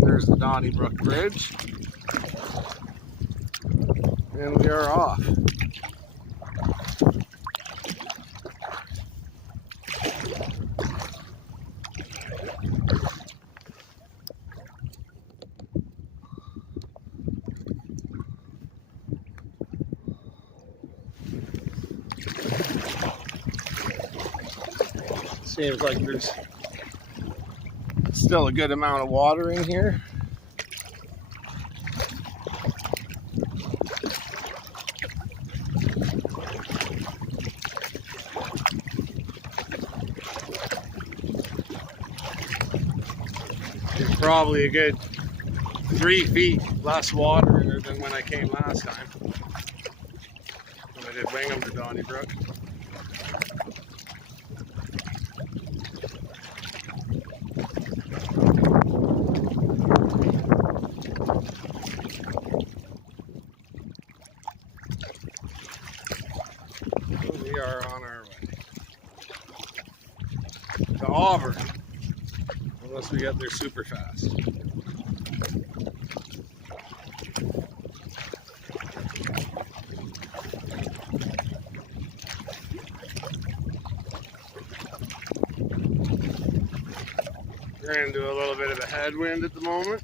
There's the Donnybrook Bridge. And we are off. Seems like there's still a good amount of water in here. There's probably a good 3 feet less water in there than when I came last time. When I did Wingham to Donnybrook. We are on our way to Auburn, unless we get there super fast. We're into a little bit of a headwind at the moment.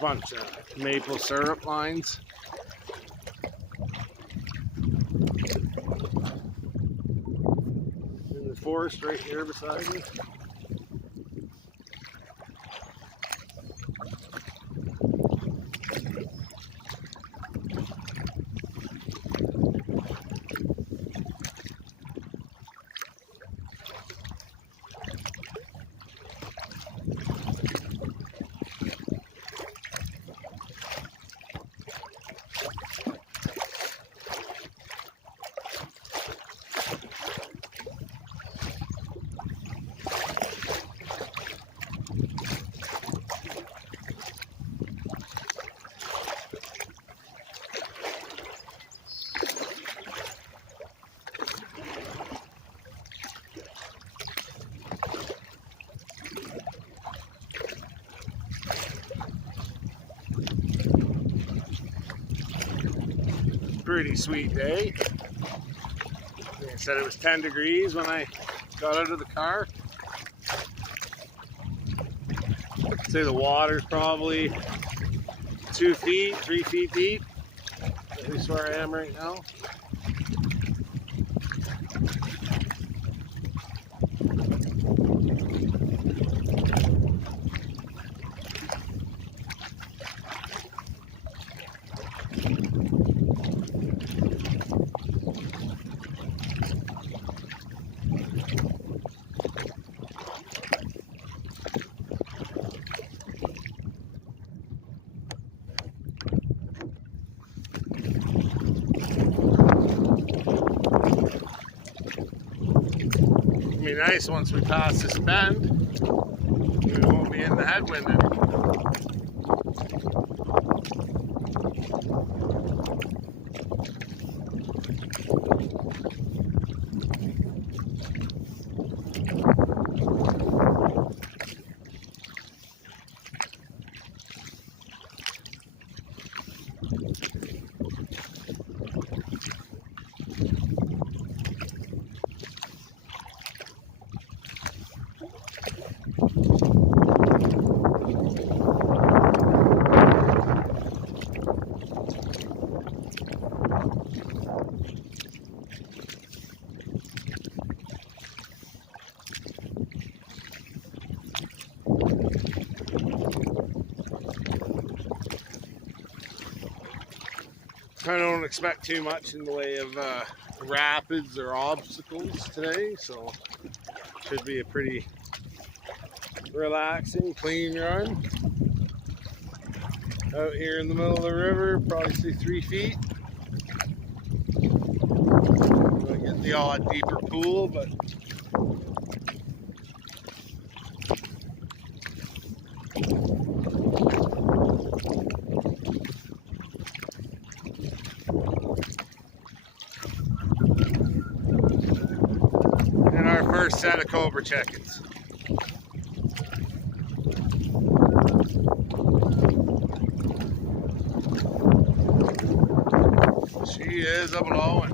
Bunch of maple syrup lines. In the forest right here beside me. Pretty sweet day. They said it was 10 degrees when I got out of the car. I'd say the water's probably 2 feet, 3 feet deep. At least where I am right now. It'll be nice once we pass this bend. We won't be in the headwind anymore. I don't expect too much in the way of rapids or obstacles today, so should be a pretty relaxing, clean run. Out here in the middle of the river, probably say 3 feet. I get the odd deeper pool, but and our first set of cobra chickens. She is a blowing.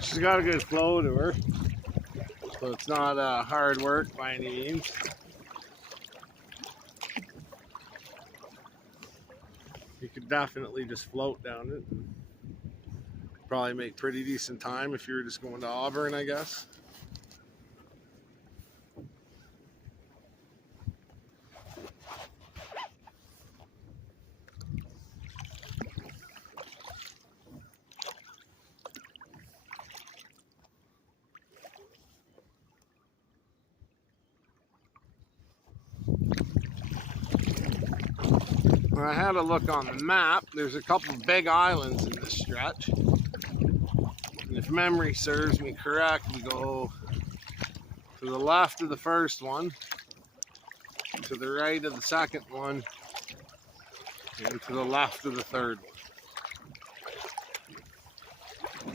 She's got a good flow to her, so it's not hard work by any means. You could definitely just float down it and probably make pretty decent time if you were just going to Auburn, I guess. When I had a look on the map, there's a couple big islands in this stretch. And if memory serves me correct, we go to the left of the first one, to the right of the second one, and to the left of the third one.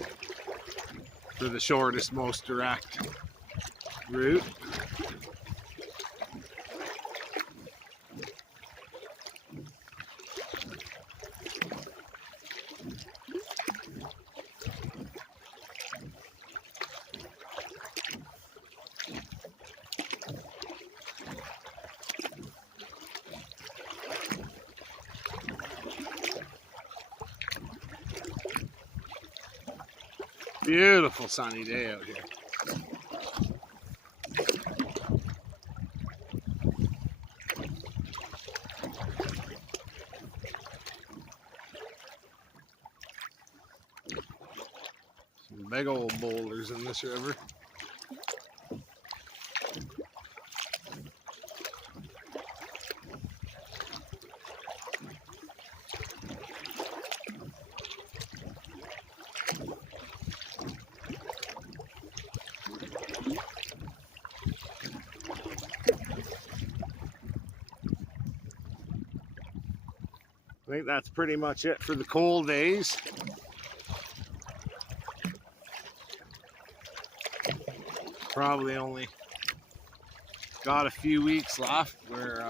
For the shortest, most direct route. Beautiful sunny day out here. Some big old boulders in this river. I think that's pretty much it for the cold days. Probably only got a few weeks left where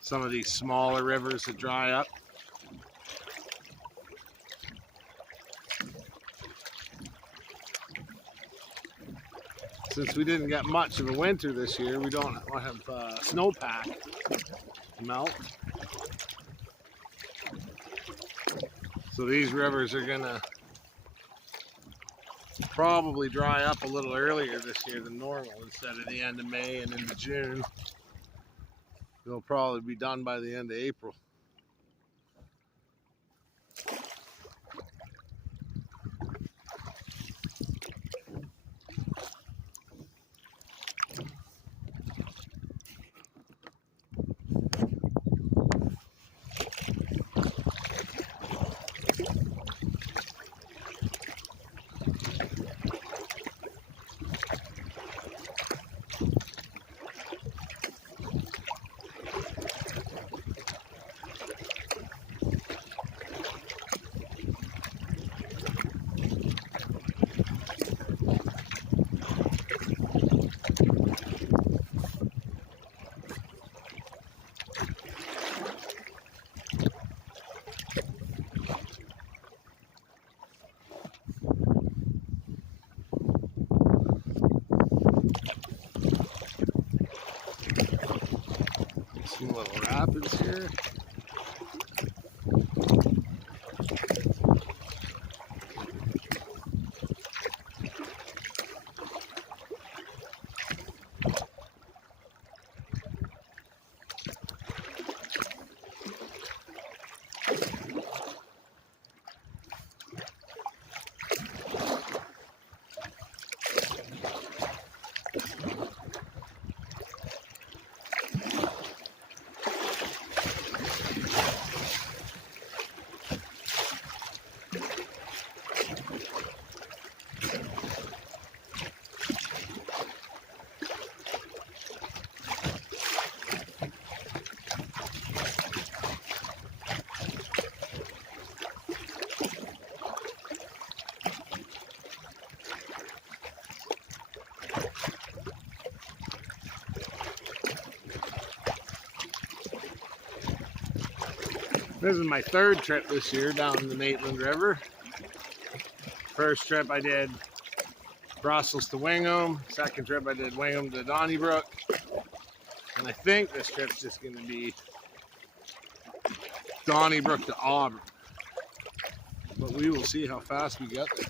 some of these smaller rivers that dry up. Since we didn't get much of a winter this year, we don't have snowpack to melt. So these rivers are gonna probably dry up a little earlier this year than normal. Instead of the end of May and into June, they'll probably be done by the end of April. Some little rapids here. This is my third trip this year down the Maitland River. First trip I did Brussels to Wingham. Second trip I did Wingham to Donnybrook. And I think this trip's just going to be Donnybrook to Auburn. But we will see how fast we get there.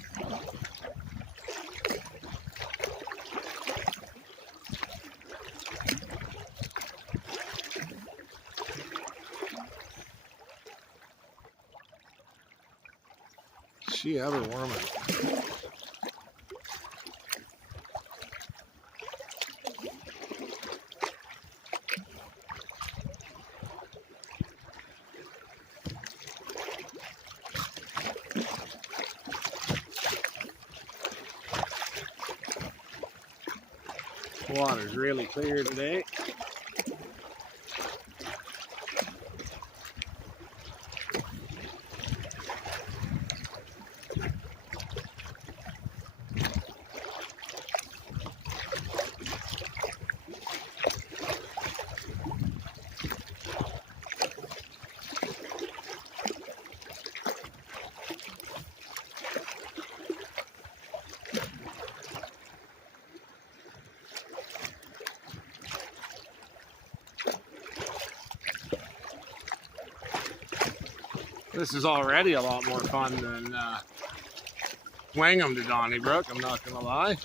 She ever warm it. Water's really clear today. This is already a lot more fun than Wingham to Donnybrook, I'm not going to lie.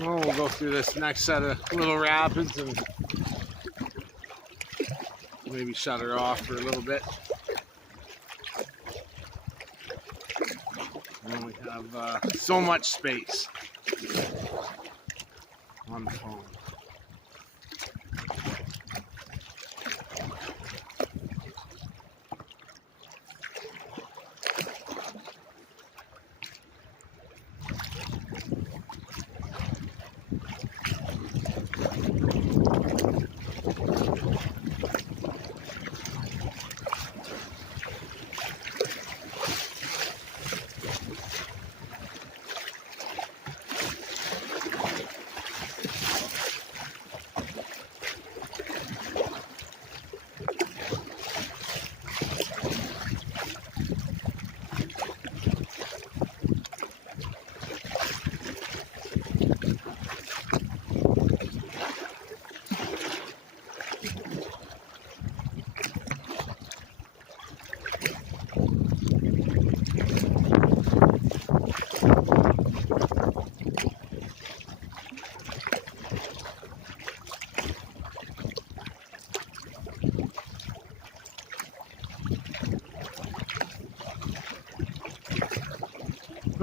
Well, we'll go through this next set of little rapids and maybe shut her off for a little bit. And we have so much space on the phone.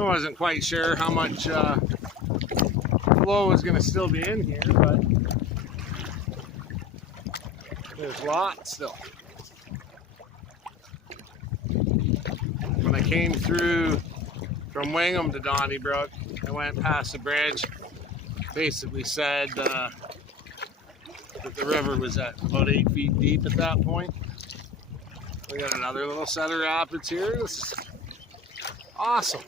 I wasn't quite sure how much flow was going to still be in here, but there's lots still. When I came through from Wingham to Donnybrook, I went past the bridge, basically said that the river was at about 8 feet deep at that point. We got another little set of rapids here. This is awesome.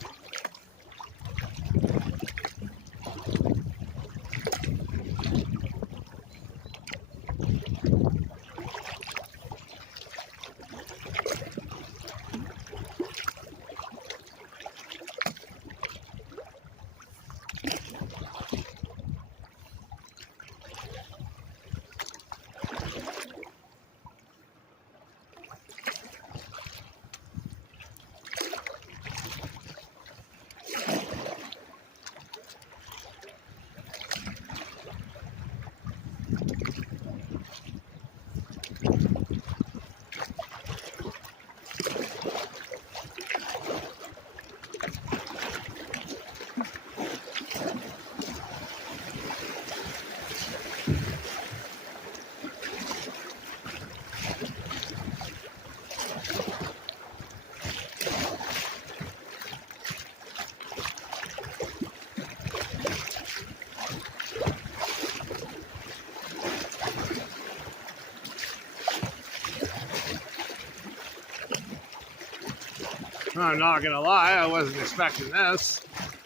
I'm not gonna lie, I wasn't expecting this.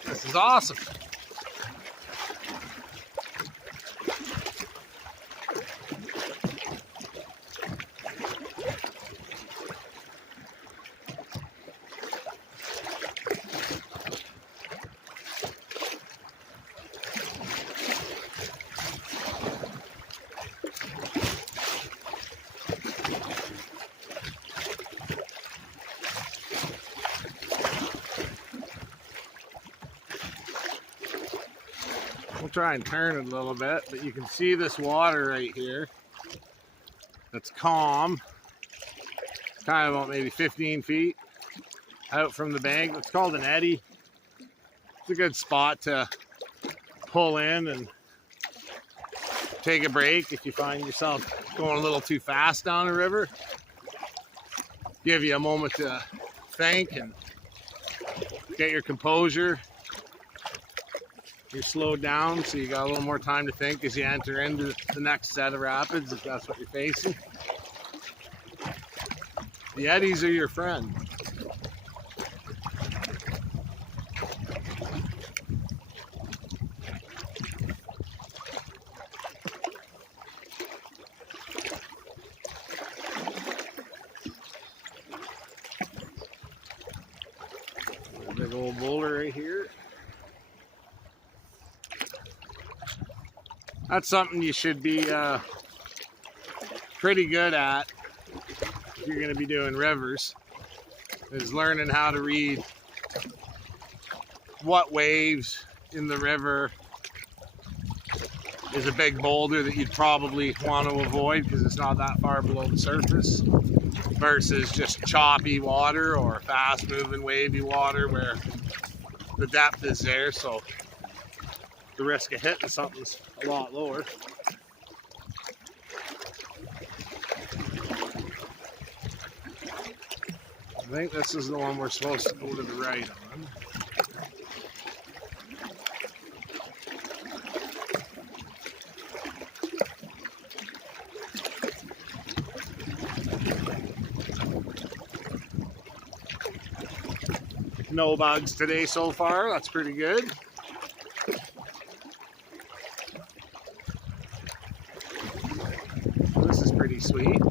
This is awesome. We'll try and turn it a little bit, but you can see this water right here. That's calm. Kind of about maybe 15 feet out from the bank. It's called an eddy. It's a good spot to pull in and take a break if you find yourself going a little too fast down the river. Give you a moment to think and get your composure. You're slowed down, so you got a little more time to think as you enter into the next set of rapids, if that's what you're facing. The eddies are your friend. A big old boulder right here. That's something you should be pretty good at if you're going to be doing rivers, is learning how to read what waves in the river is a big boulder that you'd probably want to avoid because it's not that far below the surface, versus just choppy water or fast moving wavy water where the depth is there, so the risk of hitting something's a lot lower. I think this is the one we're supposed to go to the right on. No bugs today so far, that's pretty good. This is pretty sweet.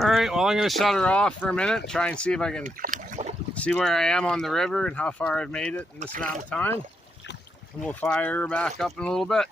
All right, well, I'm going to shut her off for a minute, try and see if I can see where I am on the river and how far I've made it in this amount of time. And we'll fire her back up in a little bit.